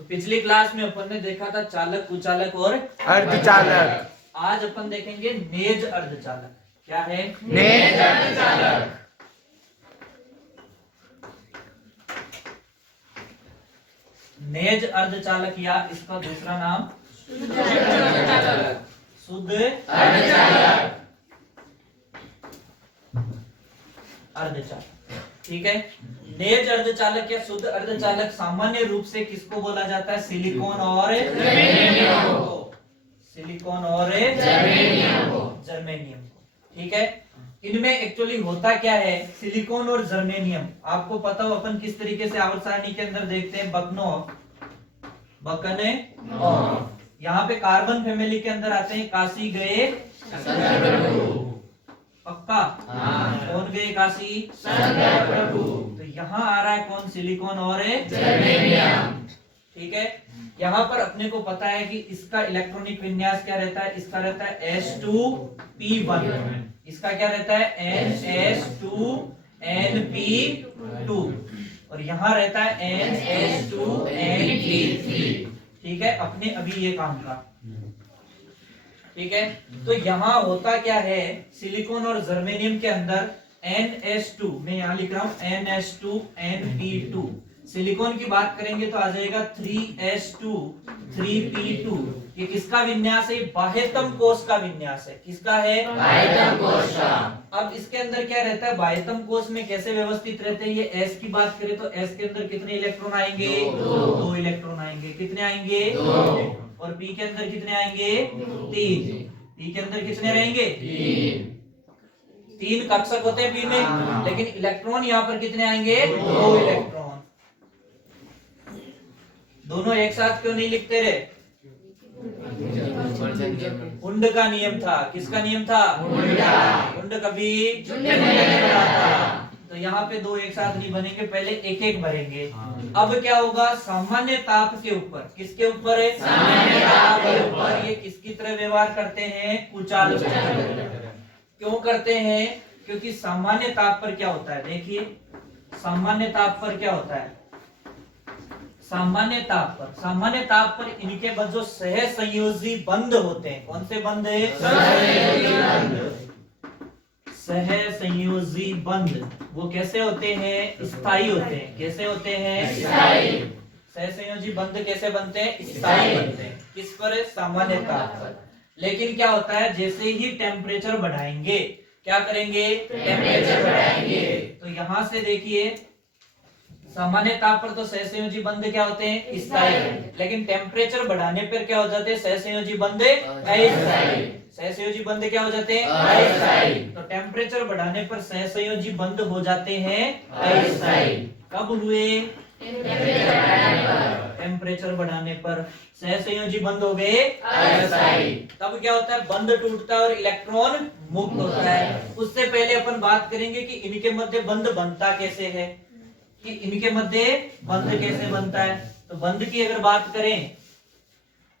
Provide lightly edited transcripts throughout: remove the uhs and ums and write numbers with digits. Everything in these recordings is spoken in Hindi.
तो पिछली क्लास में अपन ने देखा था चालक, कुचालक और अर्धचालक। आज अपन देखेंगे नेज अर्धचालक। क्या है? नेज अर्धचालक। नेज अर्धचालक या इसका दूसरा नाम शुद्ध अर्धचालक। ठीक है। नेज अर्धचालक या शुद्ध अर्धचालक सामान्य रूप से किसको बोला जाता है? सिलिकॉन और जर्मेनियम को। ठीक है। इनमें एक्चुअली होता क्या है? सिलिकॉन और जर्मेनियम, आपको पता हो अपन किस तरीके से आवर्त सारणी के अंदर देखते हैं, बकने यहाँ पे कार्बन फैमिली के अंदर आते हैं काशी गए पक्का, कौन गए काशी? तो यहाँ आ रहा है कौन? सिलिकॉन और जर्मेनियम। ठीक है। यहाँ पर अपने को पता है कि इसका इलेक्ट्रॉनिक विन्यास क्या रहता है? इसका रहता है H2P1। इसका क्या रहता है? NH2NP2। और यहाँ रहता है NH2NP3। ठीक है। अपने अभी ये काम का। ठीक है। तो यहाँ होता क्या है? सिलिकॉन और जर्मेनियम के अंदर NH2, मैं यहाँ लिख रहा हूं NH2NP2। सिलिकॉन की बात करेंगे तो आ जाएगा 3S2 3P2। ये किसका विन्यास है? बाह्यतम कोश का विन्यास है। किसका है? बाह्यतम कोश का। अब इसके अंदर क्या रहता है? बाह्यतम कोश में कैसे व्यवस्थित रहते हैं? ये S की बात करें तो S के अंदर कितने इलेक्ट्रॉन आएंगे? दो इलेक्ट्रॉन आएंगे। कितने आएंगे? और P के अंदर कितने आएंगे? 3। P के अंदर कितने रहेंगे? 3 कक्षक होते हैं P में, लेकिन इलेक्ट्रॉन यहाँ पर कितने आएंगे? 2 इलेक्ट्रॉन। दोनों एक साथ क्यों नहीं लिखते रहे? हुंड का नियम था। किसका नियम था? हुंड कभी नहीं बनाता। तो यहाँ पे 2 एक साथ नहीं बनेंगे, पहले एक एक भरेंगे। अब क्या होगा? सामान्य ताप के ऊपर, किसके ऊपर है? सामान्य ताप के ऊपर ये किसकी तरह व्यवहार करते हैं? कुचालक। क्यों करते हैं? क्योंकि सामान्य ताप पर क्या होता है? देखिए, सामान्य ताप पर क्या होता है? सामान्य ताप पर इनके बंद जो सहसंयोजी बंध होते हैं, कौन से बंध है? सहसंयोजी बंध। वो कैसे होते हैं? स्थायी होते हैं। कैसे होते हैं? स्थायी। सहसंयोजी बंध कैसे बनते हैं? स्थायी बनते हैं। किस पर? सामान्य ताप पर। लेकिन क्या होता है? जैसे ही टेम्परेचर बढ़ाएंगे, क्या करेंगे? टेम्परेचर बढ़ाएंगे। तो यहां से देखिए, सामान्य ताप पर तो सहसंयोजी बंध क्या होते हैं? स्थायी। लेकिन टेम्परेचर बढ़ाने पर क्या हो जाते हैं? सहसंयोजी बंध अस्थायी। सहसंयोजी बंध क्या हो जाते हैं? अस्थायी। तो टेम्परेचर बढ़ाने पर सहसंयोजी बंध हो जाते हैं अस्थायी। कब हुए? टेम्परेचर बढ़ाने पर सहसंयोजी बंध हो गए अस्थायी। तब क्या होता है? बंध टूटता है और इलेक्ट्रॉन मुक्त होता है। उससे पहले अपन बात करेंगे कि इनके मध्य बंध बनता कैसे है, कि इनके मध्य बंध कैसे बनता है। तो बंध की अगर बात करें,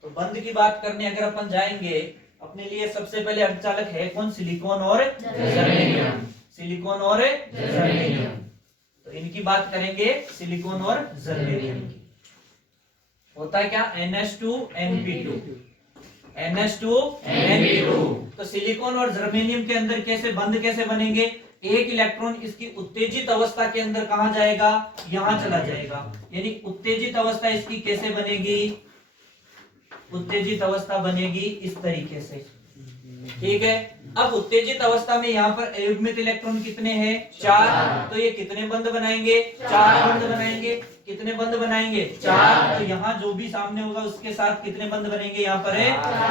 तो बंध की बात करने अगर अपन जाएंगे, अपने लिए सबसे पहले अर्धचालक है कौन? सिलिकॉन और जर्मेनियम। सिलिकॉन और जर्मेनियम। तो इनकी बात करेंगे, सिलिकॉन और जर्मेनियम की। होता है क्या? NH2NP2। NH2NP2। तो सिलिकॉन और जर्मेनियम के अंदर कैसे बंध कैसे बनेंगे? एक इलेक्ट्रॉन इसकी उत्तेजित अवस्था के अंदर कहां जाएगा? यहां चला जाएगा। यानी उत्तेजित अवस्था इसकी कैसे बनेगी? उत्तेजित अवस्था बनेगी इस तरीके से। ठीक है। अब उत्तेजित अवस्था में यहाँ पर अयुग्मित इलेक्ट्रॉन कितने हैं? 4। तो ये कितने बंध बनाएंगे? 4 बंध बनाएंगे। कितने बंध बनाएंगे? 4। तो यहाँ जो भी सामने होगा उसके साथ कितने बंध बनेंगे? यहाँ पर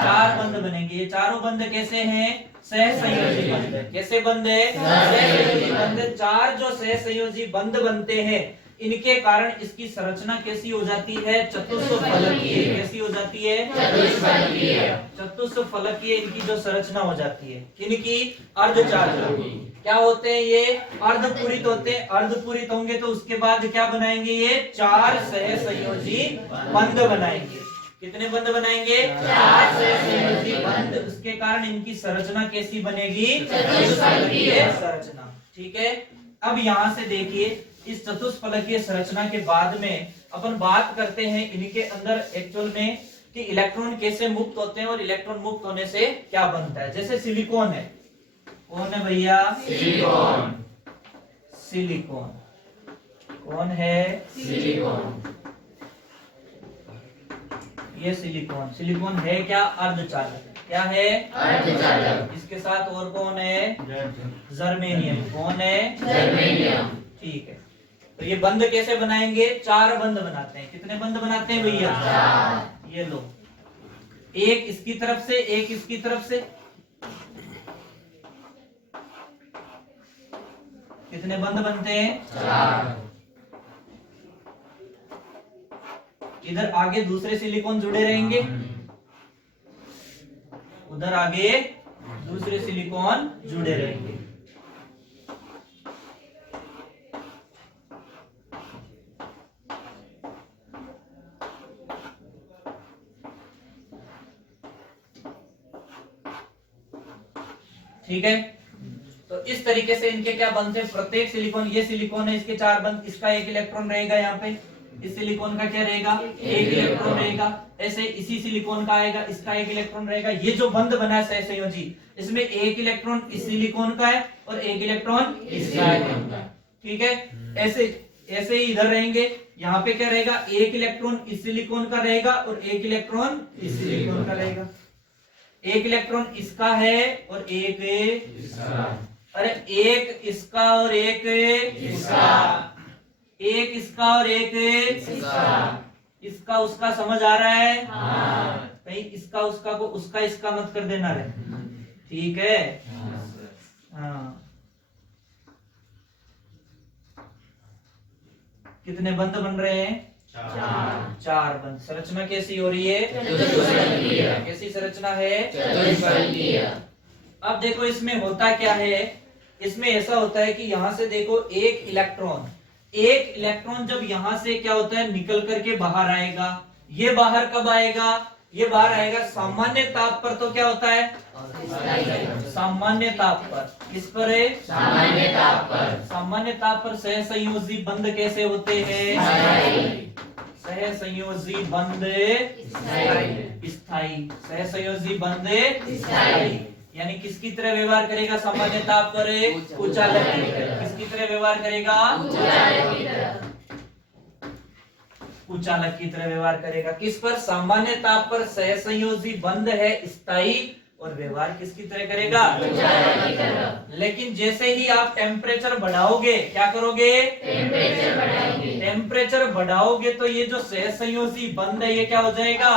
4 बंध बनेंगे। ये चारों बंध कैसे हैं? सहसंयोजी बंध। कैसे बंध है? सहसंयोजी बंध। 4 जो सहसंयोजी बंध बनते हैं, इनके कारण इसकी संरचना कैसी हो जाती है? चतुष्फलकीय। कैसी हो जाती है? चतुष्फलकीय। चतुष्फलकीय इनकी जो संरचना हो जाती है। किनकी? अर्धचालक। क्या होते हैं ये? अर्धपूरित होते हैं। अर्धपूरित होंगे तो उसके बाद क्या बनाएंगे? ये 4 सहसंयोजी बंध बनाएंगे। कितने बंध बनाएंगे? 4 सहसंयोजी बंध। उसके कारण इनकी संरचना कैसी बनेगी? चतुष्फलकीय संरचना। ठीक है। अब यहां से देखिए, इस चतुष्फलकीय संरचना के बाद में अपन बात करते हैं इनके अंदर एक्चुअल में कि इलेक्ट्रॉन कैसे मुक्त होते हैं और इलेक्ट्रॉन मुक्त होने से क्या बनता है। जैसे सिलिकॉन है, कौन है भैया? सिलिकॉन। सिलिकॉन कौन है? सिलिकॉन। ये सिलिकॉन, सिलिकॉन है क्या? अर्धचालक। क्या है? अर्धचालक। इसके साथ और कौन है? जर्मेनियम। कौन है? जर्मेनियम। ठीक है, तो ये बंध कैसे बनाएंगे? 4 बंध बनाते हैं। कितने बंध बनाते हैं भैया? 4। ये लो, एक इसकी तरफ से, एक इसकी तरफ से। कितने बंध बनते हैं? 4। इधर आगे दूसरे सिलिकॉन जुड़े रहेंगे, उधर आगे दूसरे सिलिकॉन जुड़े रहेंगे। ठीक है, तो इस तरीके से इनके क्या बनते हैं? प्रत्येक सिलिकॉन, ये सिलिकॉन है, इसके 4 बंध, इसका 1 इलेक्ट्रॉन रहेगा यहाँ पे, इस सिलिकॉन का क्या रहेगा? 1 इलेक्ट्रॉन रहेगा। ऐसे इसी सिलिकॉन का आएगा, इसका 1 इलेक्ट्रॉन रहेगा। ये जो बंध बना है सहसंयोजी, इसमें 1 इलेक्ट्रॉन इस सिलिकॉन का है और 1 इलेक्ट्रॉन इस सिलिकॉन का। ठीक है, ऐसे ऐसे ही इधर रहेंगे। यहाँ पे क्या रहेगा? 1 इलेक्ट्रॉन इस सिलिकॉन का रहेगा और 1 इलेक्ट्रॉन इस सिलिकॉन का रहेगा। 1 इलेक्ट्रॉन इसका है और 1 इसका। अरे 1 इसका और 1 इसका। 1 इसका और 1 इसका। इसका उसका समझ आ रहा है? हाँ। कहीं इसका उसका को उसका इसका मत कर देना रे। ठीक है, हाँ। कितने बंध बन रहे हैं? 4 बंध। संरचना कैसी हो रही है? चतुष्फलकीय। कैसी संरचना है? चतुष्फलकीय। अब देखो इसमें होता क्या है, इसमें ऐसा होता है कि यहाँ से देखो 1 इलेक्ट्रॉन जब यहाँ से क्या होता है निकल करके बाहर आएगा। ये बाहर कब आएगा? ये बाहर आएगा सामान्य ताप पर। तो क्या होता है? सामान्य ताप पर। किस पर है? सामान्य ताप पर। सामान्य ताप पर सहसंयोजी बंध कैसे होते हैं? सहसंयोजी बंध स्थायी। सहसंयोजी बंध स्थायी, यानी किसकी तरह व्यवहार करेगा? सामान्य ताप पर कुचालक की तरह। किसकी तरह व्यवहार करेगा? कुचालक की तरह व्यवहार करेगा। किस पर? सामान्य ताप पर सहसंयोजी बंध है स्थायी, और व्यवहार किसकी तरह करेगा? लेकिन जैसे ही आप टेम्परेचर बढ़ाओगे, क्या करोगे? टेम्परेचर बढ़ाओगे तो ये जो सहसंयोजी बंध है ये क्या हो जाएगा?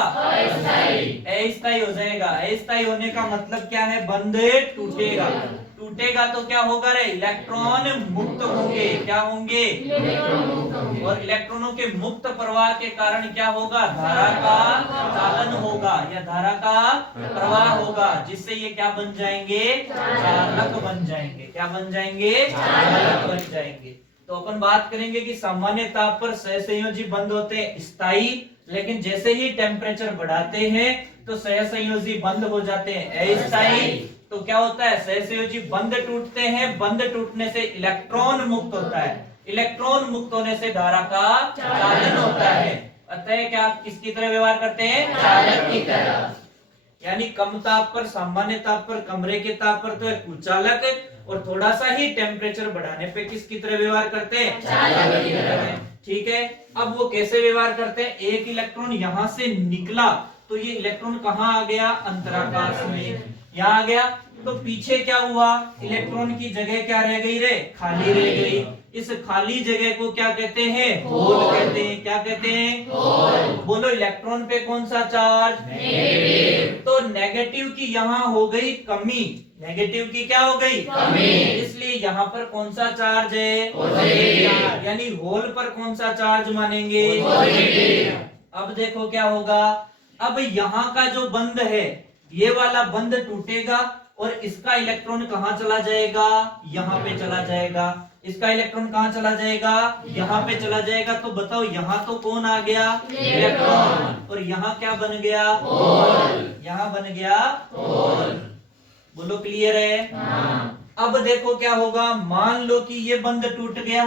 अस्थायी हो जाएगा। अस्थायी होने का मतलब क्या है? बंध टूटेगा। टूटेगा तो क्या होगा रे? इलेक्ट्रॉन मुक्त होंगे। क्या होंगे? और इलेक्ट्रॉनों के मुक्त प्रवाह के कारण क्या होगा? धारा का चालन होगा या धारा का प्रवाह होगा, जिससे ये क्या बन जाएंगे? चालक बन जाएंगे। क्या बन जाएंगे? चालक बन जाएंगे। तो अपन बात करेंगे कि सामान्य ताप पर सहसंयोजी बंध होते हैं स्थायी, लेकिन जैसे ही टेम्परेचर बढ़ाते हैं तो सहसंयोजी बंध हो जाते हैं अस्थायी। तो क्या होता है? सहसंयोजी बंध टूटते हैं। बंध टूटने से इलेक्ट्रॉन मुक्त होता है। इलेक्ट्रॉन मुक्त होने से धारा का चालन होता है। अतः क्या आप किसकी तरह व्यवहार करते हैं? चालक की तरह। यानी कम ताप पर, सामान्य ताप पर, कमरे के ताप पर तो है कुचालक, और थोड़ा सा ही टेम्परेचर बढ़ाने पे किसकी तरह व्यवहार करते हैं? चालक की तरह। ठीक है, अब वो कैसे व्यवहार करते हैं? 1 इलेक्ट्रॉन यहाँ से निकला तो ये इलेक्ट्रॉन कहाँ आ गया? अंतराकाश में। यहाँ आ गया तो पीछे क्या हुआ? इलेक्ट्रॉन की जगह क्या रह गई रे? खाली रह गई। इस खाली जगह को क्या कहते हैं? होल कहते हैं। क्या कहते हैं? होल। बोलो, इलेक्ट्रॉन पे कौन सा चार्ज? नेगेटिव। तो नेगेटिव की यहाँ हो गई कमी। नेगेटिव की क्या हो गई? कमी। इसलिए यहाँ पर कौन सा चार्ज है? पॉजिटिव। यानी होल पर कौन सा चार्ज मानेंगे? पॉजिटिव। अब देखो क्या होगा, अब यहाँ का जो बंध है ये वाला बंध टूटेगा और इसका इलेक्ट्रॉन कहाँ चला जाएगा? यहाँ पे चला जाएगा। इसका इलेक्ट्रॉन कहाँ चला जाएगा? यहाँ पे चला जाएगा। तो बताओ यहाँ तो कौन आ गया? इलेक्ट्रॉन। और यहाँ क्या बन गया? होल। यहाँ बन गया होल। बोलो, क्लियर है? हाँ। अब देखो क्या होगा, मान लो कि ये बंध टूट गया।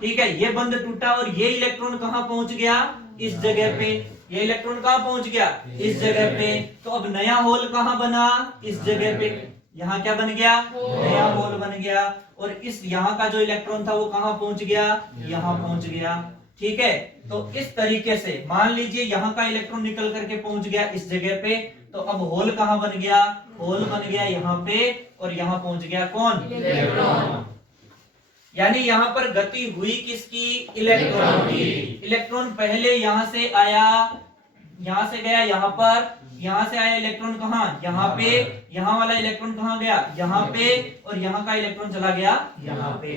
ठीक है, ये बंद टूटा और ये इलेक्ट्रॉन कहाँ पहुंच गया, इस जगह पे। ये इलेक्ट्रॉन कहाँ पहुंच गया, इस जगह पे। तो अब नया होल कहाँ बना, इस जगह पे। यहाँ क्या बन गया, नया होल बन गया। और इस यहाँ का जो इलेक्ट्रॉन था वो कहाँ पहुंच गया, यहाँ पहुंच गया। ठीक है, तो इस तरीके से मान लीजिए यहाँ का इलेक्ट्रॉन निकल करके पहुंच गया इस जगह पे। तो अब होल कहाँ बन गया, होल बन गया यहाँ पे, और यहाँ पहुंच गया कौन, इलेक्ट्रॉन। यानी यहाँ पर गति हुई किसकी, इलेक्ट्रॉन की। इलेक्ट्रॉन पहले यहाँ से आया, यहाँ से गया यहाँ पर, यहाँ से आया इलेक्ट्रॉन कहाँ, यहाँ पे। यहाँ वाला इलेक्ट्रॉन कहाँ गया, यहाँ पे। और यहाँ का इलेक्ट्रॉन चला गया यहाँ पे।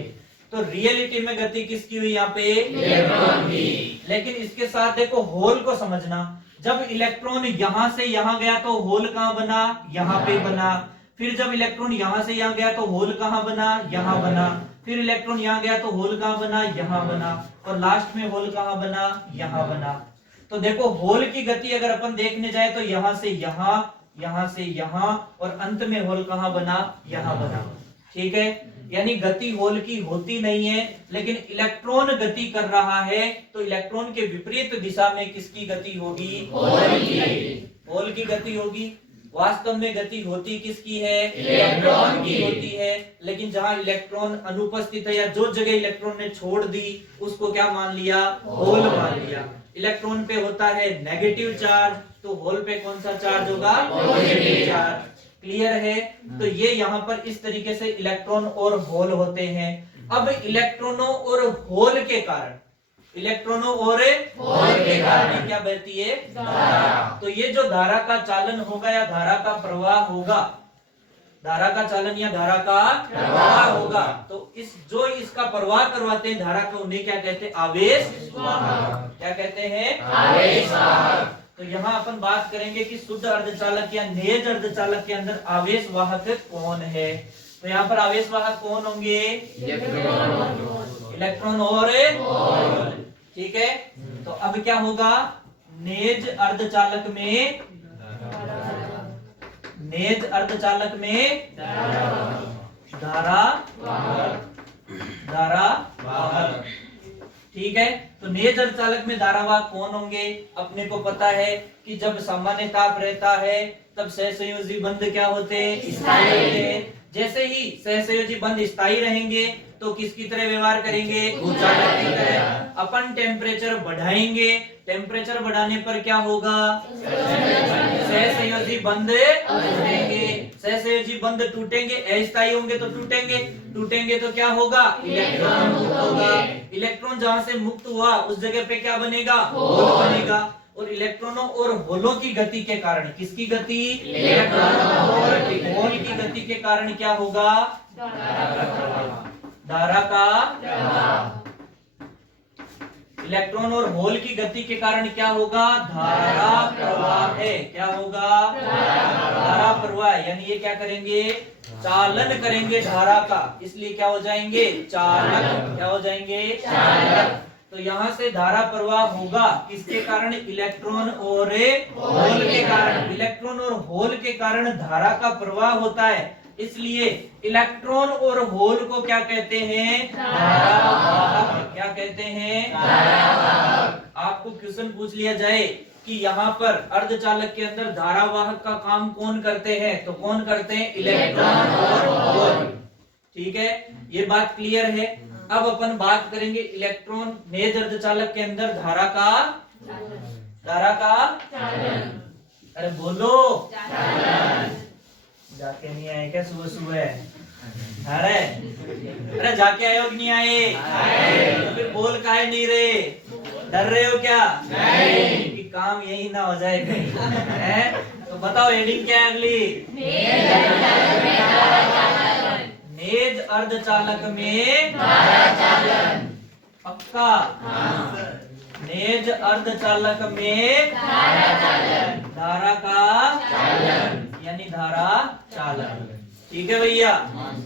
तो रियलिटी में गति किसकी हुई यहाँ पे, इलेक्ट्रॉन की। लेकिन इसके साथ देखो होल को समझना। जब इलेक्ट्रॉन यहाँ से यहाँ गया तो होल कहाँ बना, यहाँ पे बना। फिर जब इलेक्ट्रॉन यहाँ से यहाँ गया तो होल कहाँ बना, यहाँ बना। फिर इलेक्ट्रॉन यहाँ गया तो होल कहाँ बना, यहाँ बना। और लास्ट में होल कहाँ बना, यहाँ बना। तो देखो होल की गति अगर अपन देखने जाए तो यहाँ से यहाँ, यहाँ से यहाँ, और अंत में होल कहाँ बना, यहाँ बना। ठीक है, यानी गति होल की होती नहीं है, लेकिन इलेक्ट्रॉन गति कर रहा है। तो इलेक्ट्रॉन के विपरीत दिशा में किसकी गति होगी, होल की गति होगी। वास्तव में गति होती किसकी है, इलेक्ट्रॉन की होती है। लेकिन जहां इलेक्ट्रॉन अनुपस्थित है या जो जगह इलेक्ट्रॉन ने छोड़ दी उसको क्या मान लिया, होल मान लिया। इलेक्ट्रॉन पे होता है नेगेटिव चार्ज, तो होल पे कौन सा चार्ज होगा, पॉजिटिव चार्ज। क्लियर है। तो ये यहाँ पर इस तरीके से इलेक्ट्रॉन और होल होते हैं। अब इलेक्ट्रॉनों और होल के कारण, इलेक्ट्रॉनों और होल के कारण क्या बहती है, धारा। तो ये जो धारा का चालन होगा या धारा का प्रवाह होगा, धारा का चालन या धारा का प्रवाह होगा, तो इस जो इसका प्रवाह करवाते हैं धारा का, उन्हें क्या कहते हैं, आवेश वाहक। क्या कहते हैं, आवेश वाहक। तो यहाँ अपन बात करेंगे कि शुद्ध अर्धचालक या नेज अर्धचालक के अंदर आवेश वाहक कौन है। तो यहाँ पर आवेश वाहक कौन होंगे, इलेक्ट्रॉन और होल। ठीक है, तो अब क्या होगा, नेज अर्धचालक में, नेज अर्धचालक में धारा वाहक। ठीक है, तो नेज अर्धचालक में धारावाहक कौन होंगे, अपने को पता है कि जब सामान्य ताप रहता है तब सहसंयोजी बंध क्या होते हैं, स्थायी होते हैं। जैसे ही सहसंयोजी बंध स्थायी रहेंगे तो किसकी तरह व्यवहार करेंगे, चालक की तरह। अपन टेम्परेचर बढ़ाएंगे, टेम्परेचर बढ़ाने पर क्या होगा, सहसंयोजी बंध टूटेंगे। सहसंयोजी बंध टूटेंगे, अस्थायी होंगे तो टूटेंगे, टूटेंगे तो क्या होगा, इलेक्ट्रॉन मुक्त होगा। इलेक्ट्रॉन जहां से मुक्त हुआ उस जगह पे क्या बनेगा, होल बनेगा। और इलेक्ट्रॉनों और होलों की गति के कारण, किसकी गति, इलेक्ट्रॉनों और होल की गति के कारण क्या होगा, धारा का इलेक्ट्रॉन और होल की गति के कारण क्या होगा, धारा प्रवाह है। क्या होगा, धारा प्रवाह। यानी ये क्या करेंगे, चालन करेंगे धारा का, इसलिए क्या हो जाएंगे, चालक। क्या हो जाएंगे, चालक। तो यहाँ से धारा प्रवाह होगा किसके कारण, इलेक्ट्रॉन और होल के कारण। इलेक्ट्रॉन और होल के कारण धारा का प्रवाह होता है, इसलिए इलेक्ट्रॉन और होल को क्या कहते हैं, धारावाहक। क्या कहते हैं, धारावाहक। आपको क्वेश्चन पूछ लिया जाए कि यहाँ पर अर्धचालक के अंदर धारावाहक का काम कौन करते हैं, तो कौन करते हैं, इलेक्ट्रॉन और होल। ठीक है, ये बात क्लियर है। अब अपन बात करेंगे इलेक्ट्रॉन नेज अर्धचालक के अंदर धारा का, धारा का, अरे बोलो, जाके नहीं आए क्या सुबह सुबह, अरे जाके आए हो कि नहीं आए, तो फिर बोल काहे नहीं रहे, डर रहे हो क्या, नहीं कि काम यही ना हो जाए कहीं है। तो बताओ हेडिंग क्या है अगली, नेज अर्धचालक में धारा चालन। पक्का, नेज अर्धचालक में धारा चालन, धारा का चालन, यानी धारा चालन। ठीक है भैया।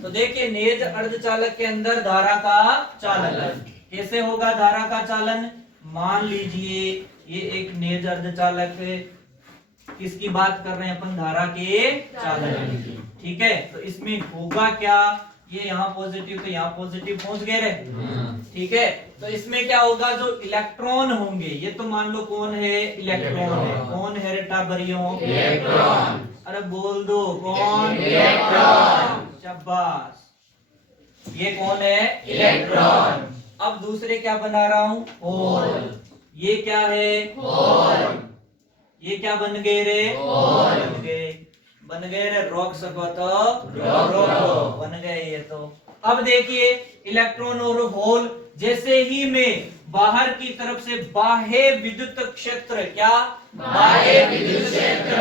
तो देखिए नेज अर्धचालक के अंदर धारा का चालन कैसे होगा, धारा का चालन। मान लीजिए ये एक नेज अर्धचालक, किसकी बात कर रहे हैं अपन, धारा के चालन की। ठीक है, तो इसमें होगा क्या, ये यहाँ पॉजिटिव तो यहाँ पॉजिटिव पहुंच गए रहे, ठीक है। तो इसमें क्या होगा, जो इलेक्ट्रॉन होंगे, ये तो मान लो कौन है, इलेक्ट्रॉन है। कौन है रेटा बरियों, इलेक्ट्रॉन। अरे बोल दो कौन, इलेक्ट्रॉन। शाबाश। ये कौन है, इलेक्ट्रॉन। अब दूसरे क्या बना रहा हूं, होल। ये क्या है, होल। ये क्या बन गए रे, होल। बन गए रे, रोक सको तो रोक लो। बन गए ये तो। अब देखिए इलेक्ट्रॉन और होल, जैसे ही मैं बाहर की तरफ से बाह्य विद्युत क्षेत्र, क्या बाह्य विद्युत क्षेत्र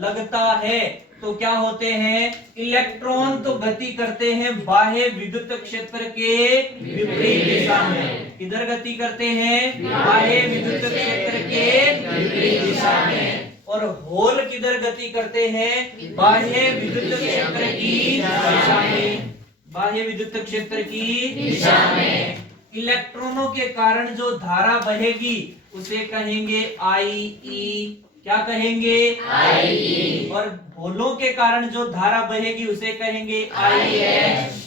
लगता है, तो क्या होते हैं, इलेक्ट्रॉन तो गति करते हैं बाह्य विद्युत क्षेत्र के विपरीत दिशा में। किधर गति करते हैं, बाह्य विद्युत क्षेत्र के विपरीत दिशा में। और होल किधर गति करते हैं, बाह्य विद्युत क्षेत्र की दिशा में, बाह्य विद्युत क्षेत्र की दिशा में। इलेक्ट्रॉनों के कारण जो धारा बहेगी उसे कहेंगे आई ई, क्या कहेंगे, आई। और होलों के कारण जो धारा बहेगी उसे कहेंगे आई एच।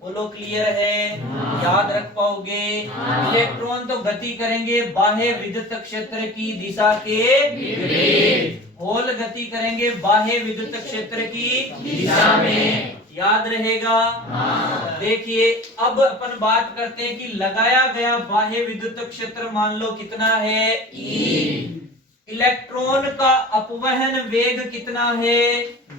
बोलो क्लियर है, याद रख पाओगे। इलेक्ट्रॉन तो गति करेंगे बाह्य विद्युत क्षेत्र की दिशा के विपरीत, होल गति करेंगे बाह्य विद्युत क्षेत्र की दिशा में, याद रहेगा। देखिए अब अपन बात करते हैं कि लगाया गया बाह्य विद्युत क्षेत्र मान लो कितना है, ई। इलेक्ट्रॉन का अपवहन वेग कितना है,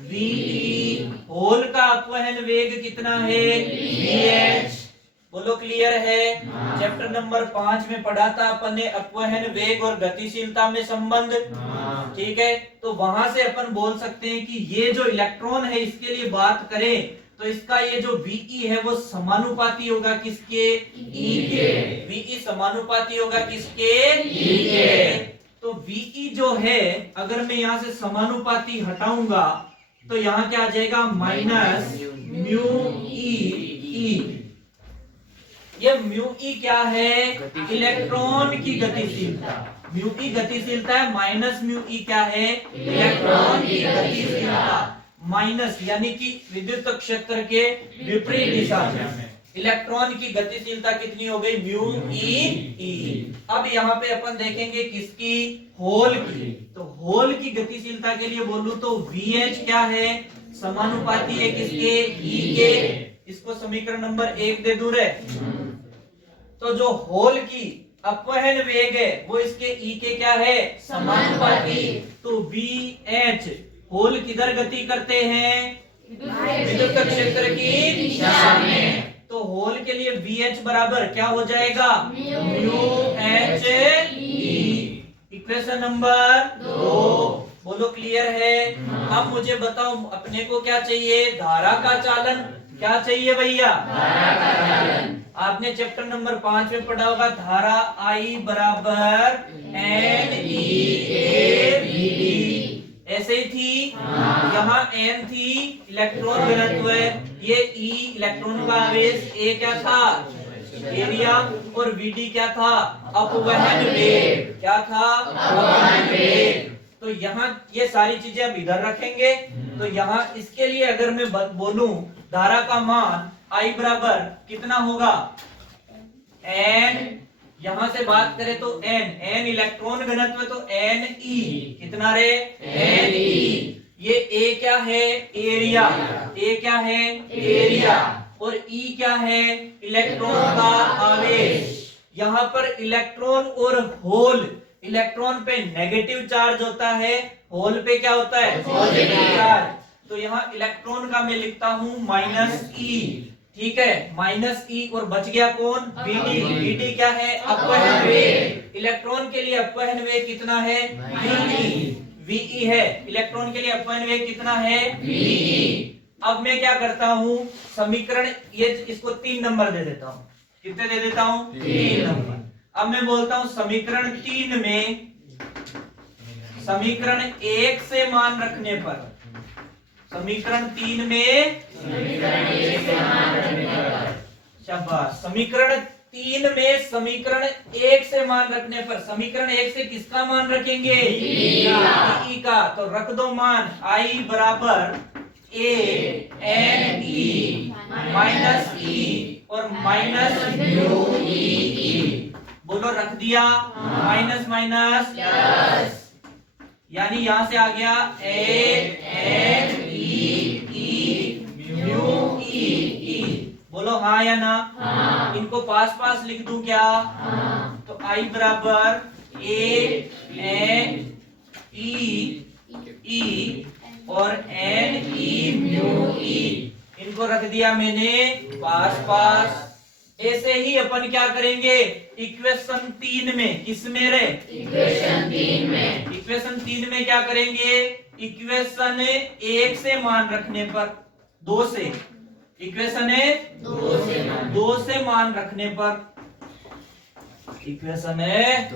वी। होल का अपवहन वेग कितना है, वी। बोलो क्लियर है। चैप्टर नंबर 5 में पढ़ा था अपन ने अपवहन वेग और गतिशीलता में संबंध, ठीक है। तो वहां से अपन बोल सकते हैं कि ये जो इलेक्ट्रॉन है, इसके लिए बात करें तो इसका ये जो Ve है वो समानुपाती होगा किसके, E के। Ve समानुपाती होगा किसके, E के। तो Ve जो है, अगर मैं यहाँ से समानुपाती हटाऊंगा तो यहाँ क्या आ जाएगा, माइनस म्यू ई। ये म्यू ई क्या है, इलेक्ट्रॉन की गतिशीलता। म्यू ई गतिशीलता है, माइनस म्यू ई क्या है, इलेक्ट्रॉन की गतिशीलता। माइनस यानी कि विद्युत क्षेत्र के विपरीत दिशा में इलेक्ट्रॉन की गतिशीलता कितनी हो गई, म्यू ई। अब यहाँ पे अपन देखेंगे किसकी, होल की। तो होल की गतिशीलता के लिए बोलूं तो VH क्या है, समानुपाती है किसके, E के। इसको समीकरण नंबर 1 दे दूं रे। तो जो होल की अपवहन वेग है वो इसके E के क्या है, समानुपाती। तो VH, होल किधर गति करते हैं, विद्युत क्षेत्र की दिशा में। तो होल के लिए VH बराबर क्या हो जाएगा, mu H E. Equation number 2। बोलो क्लियर है। अब मुझे बताओ अपने को क्या चाहिए, धारा का चालन। क्या चाहिए भैया, धारा का चालन। आपने चैप्टर नंबर 5 में पढ़ा होगा, धारा I बराबर N E A V D। ऐसे ही थी, यहाँ N थी इलेक्ट्रॉन घनत्व, ये E इलेक्ट्रॉन का आवेश, A क्या था, एरिया, और VD क्या था, अपवहन वेग। क्या था, अपवहन वेग। तो यहाँ ये सारी चीजें अब इधर रखेंगे। तो यहाँ इसके लिए अगर मैं बोलूं धारा का मान I बराबर कितना होगा, N, यहां से बात करें तो N इलेक्ट्रॉन घनत्व, तो Ne कितना रे, Ne। ये A क्या है, एरिया। A क्या है, एरिया, और E क्या है, इलेक्ट्रॉन का आवेश। यहाँ पर इलेक्ट्रॉन और होल, इलेक्ट्रॉन पे नेगेटिव चार्ज होता है, होल पे क्या होता है, पॉजिटिव चार्ज। तो यहाँ इलेक्ट्रॉन का मैं लिखता हूं माइनस ई, ठीक है, माइनस ई, और बच गया कौन, Vd। Vd क्या है, अपवहन वेग। इलेक्ट्रॉन के लिए अपवहन वेग कितना है, Ve है। इलेक्ट्रॉन के लिए अपवहन वेग कितना है, Ve। अब मैं क्या करता हूँ, समीकरण ये इसको 3 नंबर दे देता हूँ। कितने दे देता हूँ, 3 नंबर। अब मैं बोलता हूँ समीकरण 3 में, समीकरण 1 से मान रखने पर, समीकरण 3 में शाबाश, समीकरण 3 में समीकरण 1 से मान रखने पर, समीकरण 1 से किसका मान रखेंगे, E का। तो रख दो मान I बराबर ए एन ई माइनस ई और माइनस म्यू ई। बोलो रख दिया, माइनस माइनस प्लस, यानी यहां से आ गया ए एन ई म्यू ई। बोलो हाँ या ना? हाँ। इनको पास पास लिख दूं क्या? हाँ। तो आई बराबर ए एन ई और एन ई म्यू ई, इनको रख दिया मैंने पास पास। ऐसे ही अपन क्या करेंगे इक्वेशन 3 में? किस में रे? इक्वेशन 3 में। इक्वेशन 3 में क्या करेंगे? इक्वेशन 1 से मान रखने पर 2 से, इक्वेशन 2 से मान रखने पर, इक्वेशन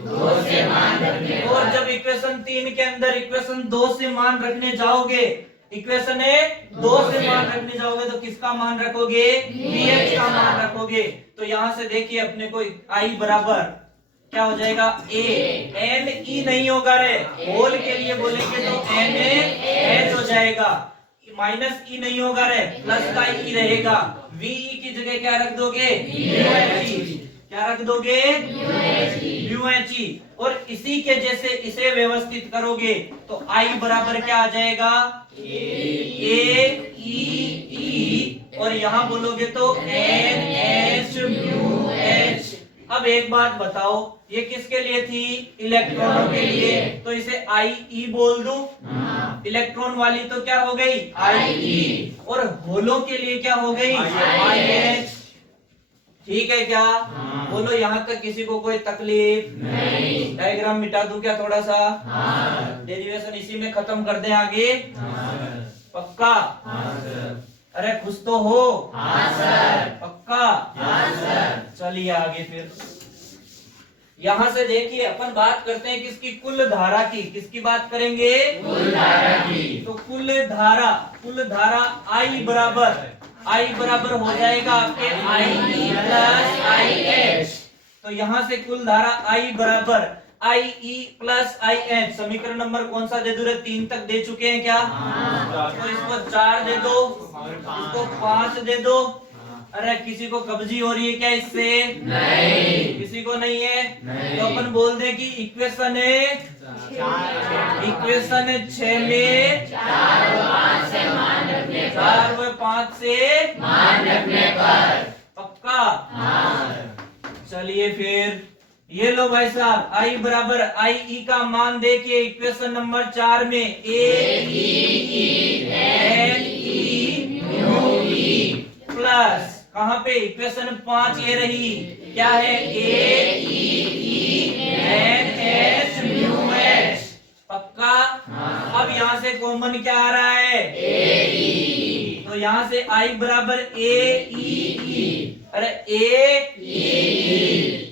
2 से मान रखने पर। और जब इक्वेशन 3 के अंदर इक्वेशन 2 से मान रखने जाओगे, इक्वेशन 2 से मान रखने जाओगे तो किसका मान रखोगे? BH का मान रखोगे। तो यहां से देखिए अपने को I बराबर क्या हो जाएगा? A एन ई नहीं होगा रे, होल के लिए बोलेंगे तो NaH हो जाएगा। माइनस ई नहीं होगा रे, प्लस का ई रहेगा। VE की जगह क्या रख दोगे? MUHE। क्या रख दोगे? MUHE। और इसी के जैसे इसे व्यवस्थित करोगे तो I बराबर क्या आ जाएगा? A E और यहाँ बोलोगे तो NH MUH। अब एक बात बताओ, ये किसके लिए थी? इलेक्ट्रॉनों के लिए, तो इसे IE बोल दूं? इलेक्ट्रॉन वाली तो क्या हो गई? IE। और होलों के लिए क्या हो गई? IH। ठीक है क्या? बोलो यहाँ तक किसी को कोई तकलीफ नहीं। डायग्राम मिटा दूं क्या थोड़ा सा? डेरिवेशन इसी में खत्म कर दें आगे? पक्का? अरे खुश तो हो? पक्का? चलिए आगे फिर यहाँ से देखिए अपन बात करते हैं किसकी? कुल धारा की। किसकी बात करेंगे? कुल धारा की। तो कुल धारा I बराबर हो जाएगा आपके IE प्लस IH। तो यहाँ से कुल धारा I बराबर IE प्लस IH। समीकरण नंबर कौन सा दे दूं रे? 3 तक दे चुके हैं क्या? तो इसको 4 दे दो, इसको 5 दे दो। अरे किसी को कब्जी हो रही है क्या इससे? नहीं। किसी को नहीं है? नहीं। तो अपन बोल दें कि इक्वेशन 6 में 4 व 5 से मान रखने पर। 4 व 5 से मान रखने पर। पक्का? चलिए फिर ये लो भाई साहब, I बराबर IE का मान देखिए इक्वेशन नंबर 4 में AE प्लस कहाँ पे? इक्वेशन 5 ये रही, क्या है? AENH MUH। पक्का? अब यहाँ से कॉमन क्या आ रहा है? AE। तो यहाँ से I बराबर AEE। अरे AEE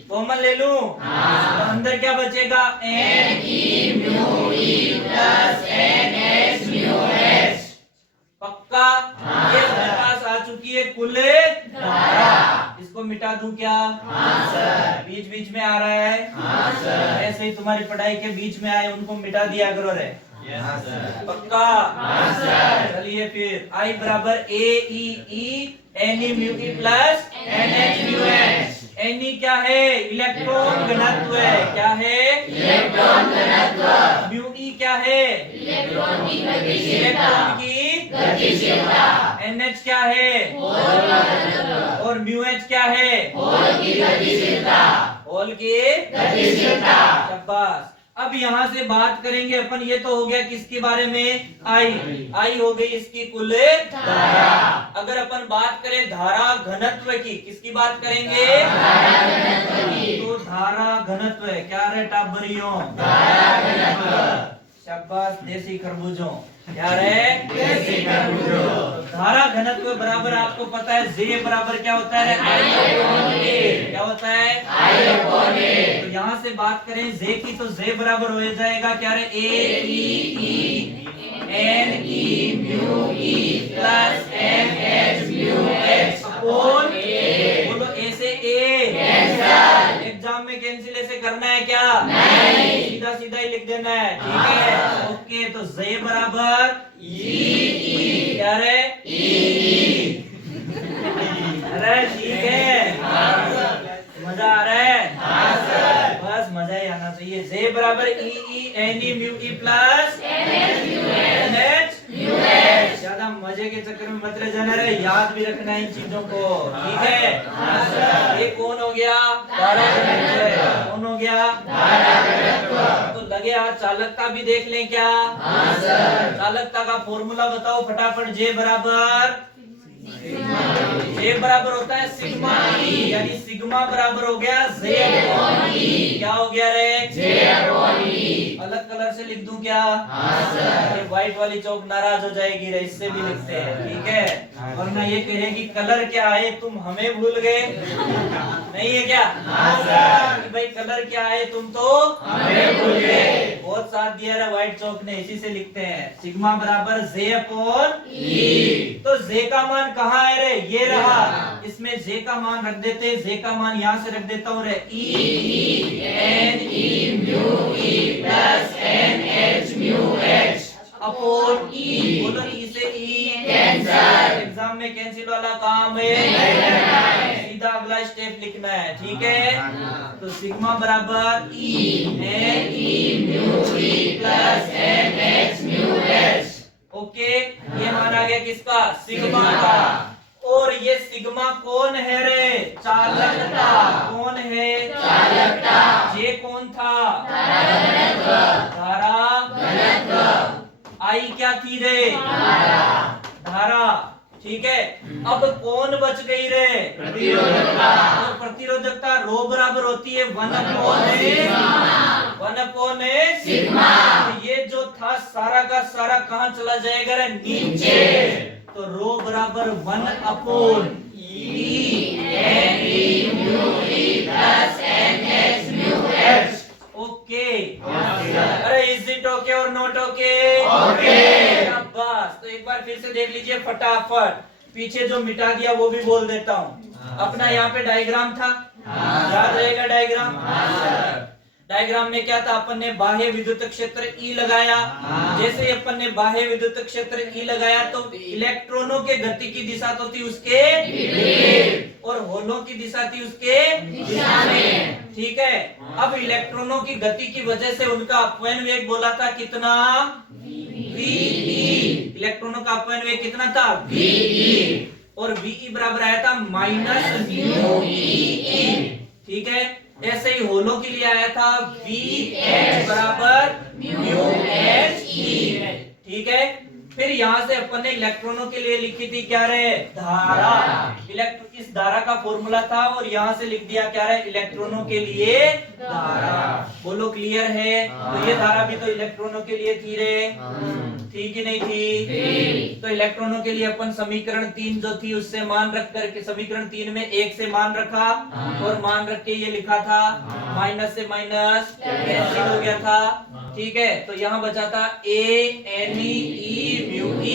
कॉमन ले लूं? तो अंदर क्या बचेगा? NEMUE plus NH MUH। पक्का? ये हमारे पास आ चुकी है कुल धारा। इसको मिटा दूं क्या? बीच बीच में आ रहा है? ऐसे ही तुम्हारी पढ़ाई के बीच में आए उनको मिटा दिया करो रे। पक्का? चलिए फिर I बराबर AEE NEMUE plus NH MUH। Ne क्या है? इलेक्ट्रॉन घनत्व है। क्या है? इलेक्ट्रॉन घनत्व। MUE क्या है? इलेक्ट्रॉन की गतिशीलता। इलेक्ट्रॉन की गतिशीलता। NH क्या है? होल का घनत्व। और MUH क्या है? होल की गतिशीलता। होल की गतिशीलता। शाबाश। अब यहाँ से बात करेंगे अपन, ये तो हो गया किसके बारे में? I हो गई इसकी कुल धारा। अगर अपन बात करें धारा घनत्व की, किसकी बात करेंगे? धारा घनत्व की। तो धारा घनत्व है क्या रे टाबरियों? धारा घनत्व। शाबाश देसी खरबूजों। क्या रे? देसी खरबूजों। धारा घनत्व बराबर आपको पता है J बराबर क्या होता है? I/A। क्या होता है? I/A। तो यहाँ से बात करें J की तो J बराबर हो जाएगा क्या रे? AEE NEMUE plus NH MUH upon A। बोलो A से A कैंसिल। एग्जाम में कैंसिल ऐसे करना है क्या? नहीं। सीधा सीधा ही लिख देना है। ठीक है? ओके, तो J बराबर EE क्या रे? अरे ठीक है, मजा आ रहा है? बस मजा ही आना चाहिए। जे बराबर E E N E mu E plus N H ज्यादा मजे के चक्कर में मत रह जाना रे, याद भी रखना इन चीजों को, ठीक है? ये कौन हो गया? धारा घनत्व। कौन हो गया? तो लगे हाथ चालकता भी देख लें क्या? चालकता का फॉर्मूला बताओ फटाफट। जे बराबर होता है सिग्मा ई, यानी सिग्मा बराबर हो गया जे अपॉन ई। क्या हो गया रे? जे अपॉन ई। अलग कलर से लिख दूं क्या? ये व्हाइट वाली चौक नाराज हो जाएगी रे, इससे भी लिखते हैं, ठीक है? वरना ये कहेगी कलर क्या है, तुम हमें भूल गए। नहीं है क्या? कि भाई कलर क्या है, तुम तो हमें भूल गए। बहुत साथ दिया रे व्हाइट चौक ने, इसी से लिखते हैं सिग्मा बराबर जे अपॉन ई। तो जे का मान कहाँ है रे? ये रहा। इसमें जे का मान रख देते, जे का मान यहाँ से रख देता हूँ रे, E N E mu E plus N H mu H upon E. बोलो ई से ई कैंसिल। एग्जाम में कैंसिल वाला काम है, सीधा अगला स्टेप लिखना है, ठीक है? तो सिग्मा बराबर E N E mu E plus N H mu H. Okay, ये मान आ गया किसका? सिग्मा का। और ये सिग्मा कौन है रे? चालकता। कौन है? चालकता। जे कौन था? धारा घनत्व। आई क्या थी रे? धारा। ठीक है, अब कौन बच गई रे? प्रतिरोधकता। और प्रतिरोधकता रो बराबर होती है 1/(1/) सिग्मा। ये जो था सारा का सारा कहाँ चला जाएगा रे? नीचे। तो रो बराबर 1/(E N E mu E plus N H mu H। Okay, अरे इज इट ओके और नॉट ओके? ओके। बस तो एक बार फिर से देख लीजिए फटाफट, पीछे जो मिटा दिया वो भी बोल देता हूँ। अपना यहाँ पे डायग्राम था, याद रहेगा डायग्राम? डायग्राम में क्या था? अपन ने बाह्य विद्युत क्षेत्र E लगाया। जैसे ही अपन ने बाह्य विद्युत क्षेत्र E लगाया तो इलेक्ट्रॉनों के गति की दिशा तो थी उसके विपरीत और होलों की दिशा थी उसके दिशा में, ठीक है? अब इलेक्ट्रॉनों की गति की वजह से उनका अपवयन वेग बोला था कितना? VE। इलेक्ट्रॉनों का अपवयन वेग कितना था? VE। और VE बराबर आया था -μe। ठीक है, ऐसे ही होलों के लिए आया था VH बराबर μHe। ठीक है, फिर यहाँ से अपन ने इलेक्ट्रॉनों के लिए लिखी थी क्या रे? धारा। इस धारा का फॉर्मूला था और यहाँ से लिख दिया क्या रे? इलेक्ट्रॉनों के लिए धारा। बोलो क्लियर है? तो ये धारा भी तो इलेक्ट्रॉनों के लिए थी रे, थी कि नहीं थी? तो इलेक्ट्रॉनों के लिए अपन समीकरण 3 जो थी उससे मान रख करके, समीकरण 3 में 1 से मान रखा और मान रख के ये लिखा था, माइनस से माइनस कैंसिल हो गया था, ठीक है? तो यहाँ बचा था ANE म्यू E।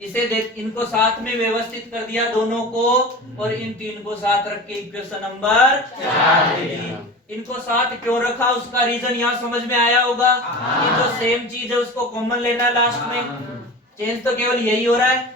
इसे देख, इनको साथ में व्यवस्थित कर दिया दोनों को और इन तीन को साथ रख के इक्वेशन नंबर 4 दे दी। इनको साथ क्यों रखा उसका रीजन यहाँ समझ में आया होगा कि जो सेम चीज है उसको कॉमन लेना है लास्ट में। चेंज तो केवल यही हो रहा है।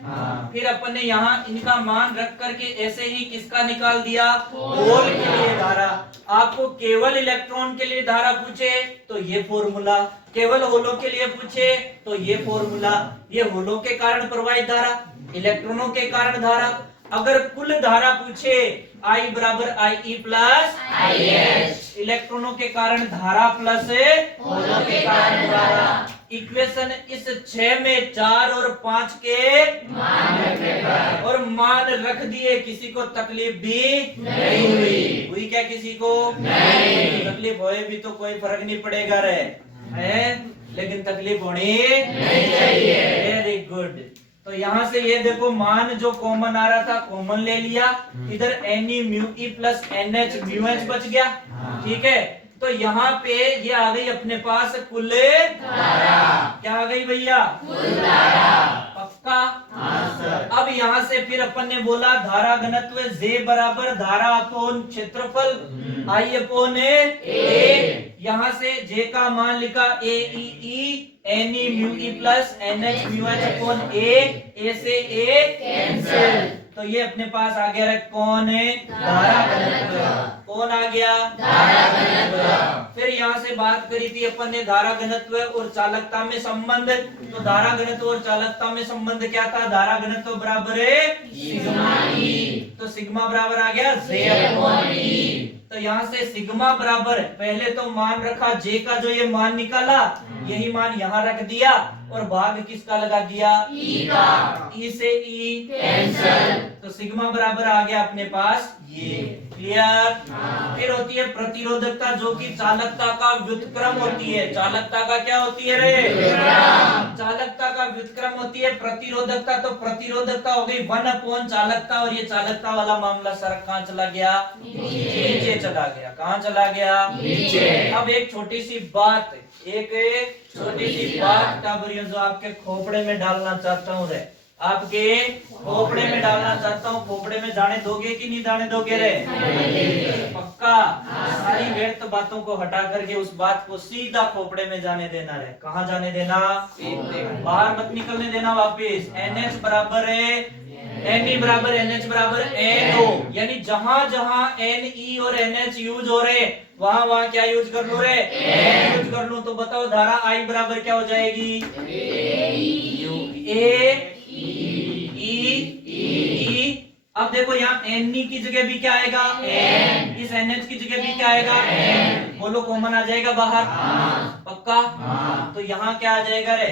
फिर अपन ने यहाँ इनका मान रख करके ऐसे ही किसका निकाल दिया? होल के लिए धारा। आपको केवल इलेक्ट्रॉन के लिए धारा पूछे तो ये फॉर्मूला, केवल होलों के लिए पूछे तो ये फॉर्मूला। ये होलों के कारण प्रवाहित धारा, इलेक्ट्रॉनों के कारण धारा। अगर कुल धारा पूछे I बराबर IE प्लस IH, इलेक्ट्रॉनों के कारण धारा प्लस होलों के कारण धारा। इक्वेशन इस 6 में 4 और 5 के मान रख दिए, किसी को तकलीफ भी नहीं हुई क्या? किसी को नहीं। तकलीफ होए भी तो कोई फर्क नहीं पड़ेगा रे, है? लेकिन तकलीफ होनी नहीं चाहिए। Very good. तो यहाँ से ये देखो मान जो कॉमन आ रहा था कॉमन ले लिया, इधर NE mu E plus NH mu H बच गया, ठीक है? तो यहाँ पे ये आ गई अपने पास कुल धारा। क्या आ गई भैया? कुल धारा। पक्का? हाँ सर। अब यहाँ से फिर अपन ने बोला धारा घनत्व जे बराबर धारा अपॉन क्षेत्रफल आई अपॉन ए। यहाँ से जे का मान लिखा A E N E mu E plus N H mu H upon A से ए कैंसिल। तो ये अपने पास आ गया कौन है, धारा घनत्व। कौन आ गया, धारा घनत्व। फिर यहाँ से बात करी थी अपन ने धारा घनत्व और चालकता में संबंध। तो धारा घनत्व और चालकता में संबंध क्या था, धारा घनत्व बराबर है सिग्मा ई। तो सिग्मा बराबर आ गया जे अपॉन ई। तो यहाँ से सिग्मा बराबर पहले तो मान रखा जे का, जो ये मान निकाला यही मान यहाँ रख दिया और भाग किसका लगा दिया, ई का। ई से ई कैंसिल। तो सिग्मा बराबर आ गया अपने पास ये। क्लियर। फिर होती है प्रतिरोधकता, जो कि चालकता का व्युत्क्रम होती है। चालकता का क्या होती है रे, चालकता का व्युत्क्रम होती है। प्रतिरोधकता, तो प्रतिरोधकता हो गई 1 अपॉन चालकता, और ये चालकता वाला मामला सर कहाँ चला गया, नीचे चला गया। कहाँ चला गया, नीचे। अब एक छोटी सी बात, एक छोटी सी बात टाबरियों जो आपके खोपड़े में डालना चाहता हूँ रे, आपके खोपड़े में डालना चाहता हूँ। खोपड़े में जाने दोगे कि नहीं जाने दोगे रे, पक्का। सारी व्यर्थ बातों को हटा करके उस बात को सीधा खोपड़े में जाने देना रे। कहाँ जाने देना, बाहर मत निकलने देना वापिस। NH बराबर है Ne बराबर NH बराबर NO, यानी जहां जहां Ne और NH यूज हो रहे वहां वहां क्या यूज कर लूं रे, N यूज कर लूं। तो बताओ धारा I बराबर क्या हो जाएगी, A E। अब देखो यहाँ Ne की जगह भी क्या आएगा, N। इस NH की जगह भी क्या आएगा, N। बोलो कॉमन आ जाएगा बाहर, पक्का। तो यहाँ क्या आ जाएगा रे,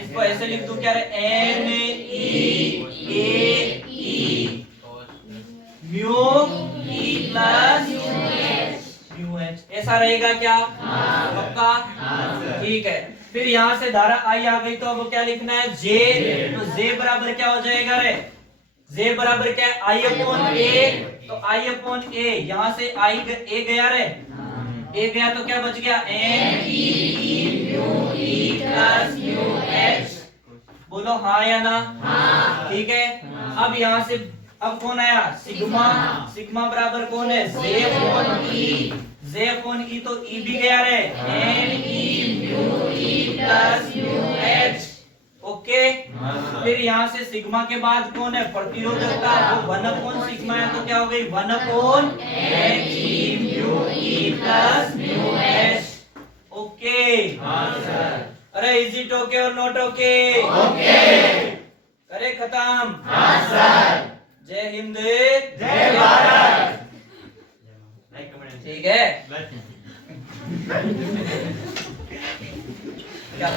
इसको ऐसे लिख दूं क्या रे, NeAe mu E plus mu H, ऐसा रहेगा क्या, पक्का। ठीक है। फिर यहाँ से धारा I आ गई, तो अब क्या लिखना है, J। तो J बराबर क्या हो जाएगा रे, J बराबर क्या है, I अपॉन A। तो I अपॉन A, यहाँ से I A गया रे, A गया तो क्या बच गया, Ne mu E plus mu H। बोलो हाँ या ना, ठीक है। अब यहाँ से अब कौन आया, सिग्मा। सिग्मा बराबर कौन है, J upon E। J upon E, तो E भी गया रे, Ne mu E plus mu H। Okay. फिर यहाँ से सिग्मा के बाद कौन है, प्रतिरोधकता। वो 1 अपॉन सिग्मा है, तो क्या हो गई, 1 upon He mu E plus mu H। Okay. अरे इज इट ओके और नॉट ओके, करे खत्म। जय हिंद, जय भारत। ठीक है। क्या